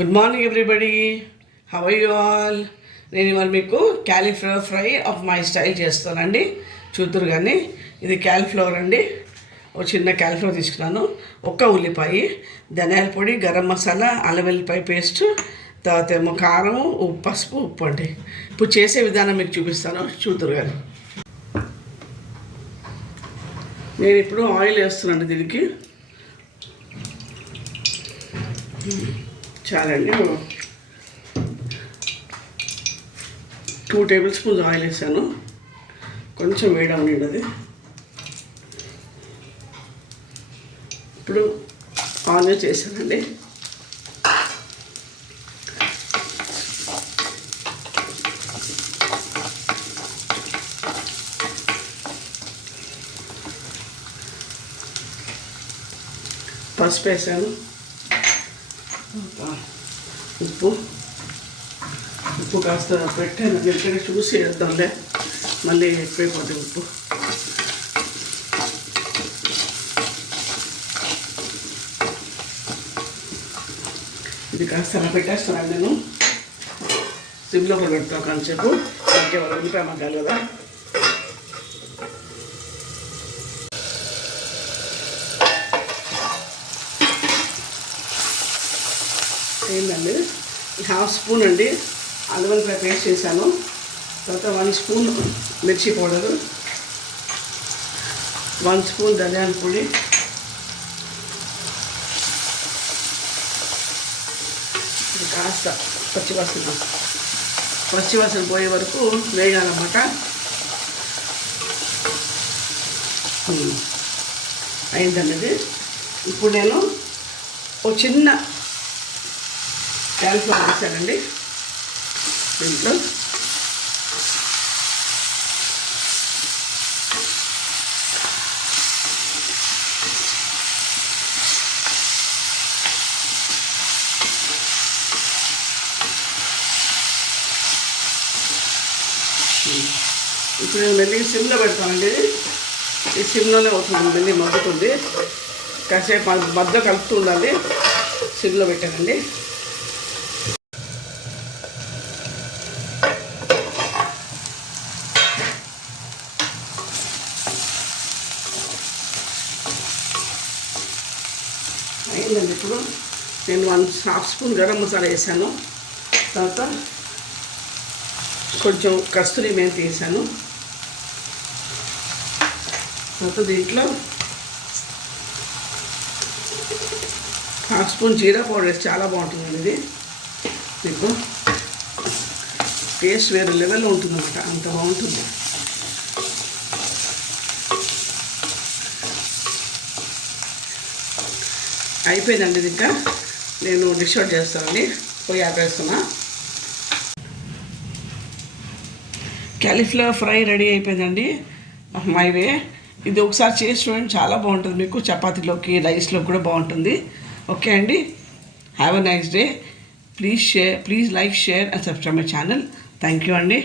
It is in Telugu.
Good morning everybody, how are you all? నేను ఇవాళ మీకు cauliflower fry of my style చేస్తానండి. చూతురు కానీ ఇది క్యాలీఫ్లవర్ అండి. ఒక చిన్న క్యాలీఫ్లవర్ తీసుకున్నాను, ఒక్క ఉల్లిపాయ, ధనియాల పొడి, గరం మసాలా, అల్లం వెల్లిపాయ పేస్ట్, తర్వాత ఏమో కారం, పసుపు, ఉప్పు అండి. ఇప్పుడు చేసే విధానం మీకు చూపిస్తాను, చూతురు కానీ. నేను ఇప్పుడు ఆయిల్ వేస్తున్నాను దీనికి. చాలండి, 2 టేబుల్ స్పూన్స్ ఆయిల్ వేసాను. కొంచెం వేడి అవ్వండి అది. ఇప్పుడు ఆనియన్స్ వేసానండి. పసుపు వేసాను, ఉప్పు కాస్త పెట్టాను, దగ్గర చూసి వేద్దాంలే, మళ్ళీ ఎక్కువైపోతుంది ఉప్పు. ఇది కాస్త అలా పెట్టేస్తాను నేను. సిమ్లో కూడా పెడతాను కొంచెంసేపు, ఇంకే ఉల్లిపాయ మగ్గాలి కదా. ఏంటండి, 1/2 స్పూన్ అండి అల్లం వెల్లిపాయ పేస్ట్ చేశాను. తర్వాత 1 స్పూన్ మిర్చి పౌడరు, 1 స్పూన్ ధనియాల పొడి, కాస్త పచ్చివాసన పోయే వరకు వేయాలన్నమాట. అయిందండి ఇది. ఇప్పుడు నేను ఒక చిన్న క్యాలీఫ్లవర్ వేసానండి దీంట్లో. ఇప్పుడు నేను మెల్లి సిమ్లో పెడతానండి. ఈ సిమ్లోనే అవుతుంది, మెల్లి మగ్గుతుంది. కాసేపు మధ్య కలుపుతూ ఉండాలి. సిమ్లో పెట్టానండి. అయిందండి. ఇప్పుడు నేను 1/2 స్పూన్ గరం మసాలా వేసాను. తర్వాత కొంచెం కస్తూరి మెంతి వేసాను. తర్వాత దీంట్లో 1/2 స్పూన్ జీరా పౌడర్ వేసి చాలా బాగుంటుందండి ఇది. మీకు టేస్ట్ వేరే లెవెల్లో ఉంటుందన్నమాట, అంత బాగుంటుంది. అయిపోయిందండి ఇది. ఇంకా నేను డిష్ అవుట్ చేస్తానండి, పోయి ఆపేస్తున్నా. క్యాలీఫ్లవర్ ఫ్రై రెడీ అయిపోయిందండి మై వే. ఇది ఒకసారి చేసి చూడండి, చాలా బాగుంటుంది. మీకు చపాతీలోకి, రైస్లోకి కూడా బాగుంటుంది. ఓకే అండి, have a nice day. Please like, share and subscribe my channel. Thank you అండి.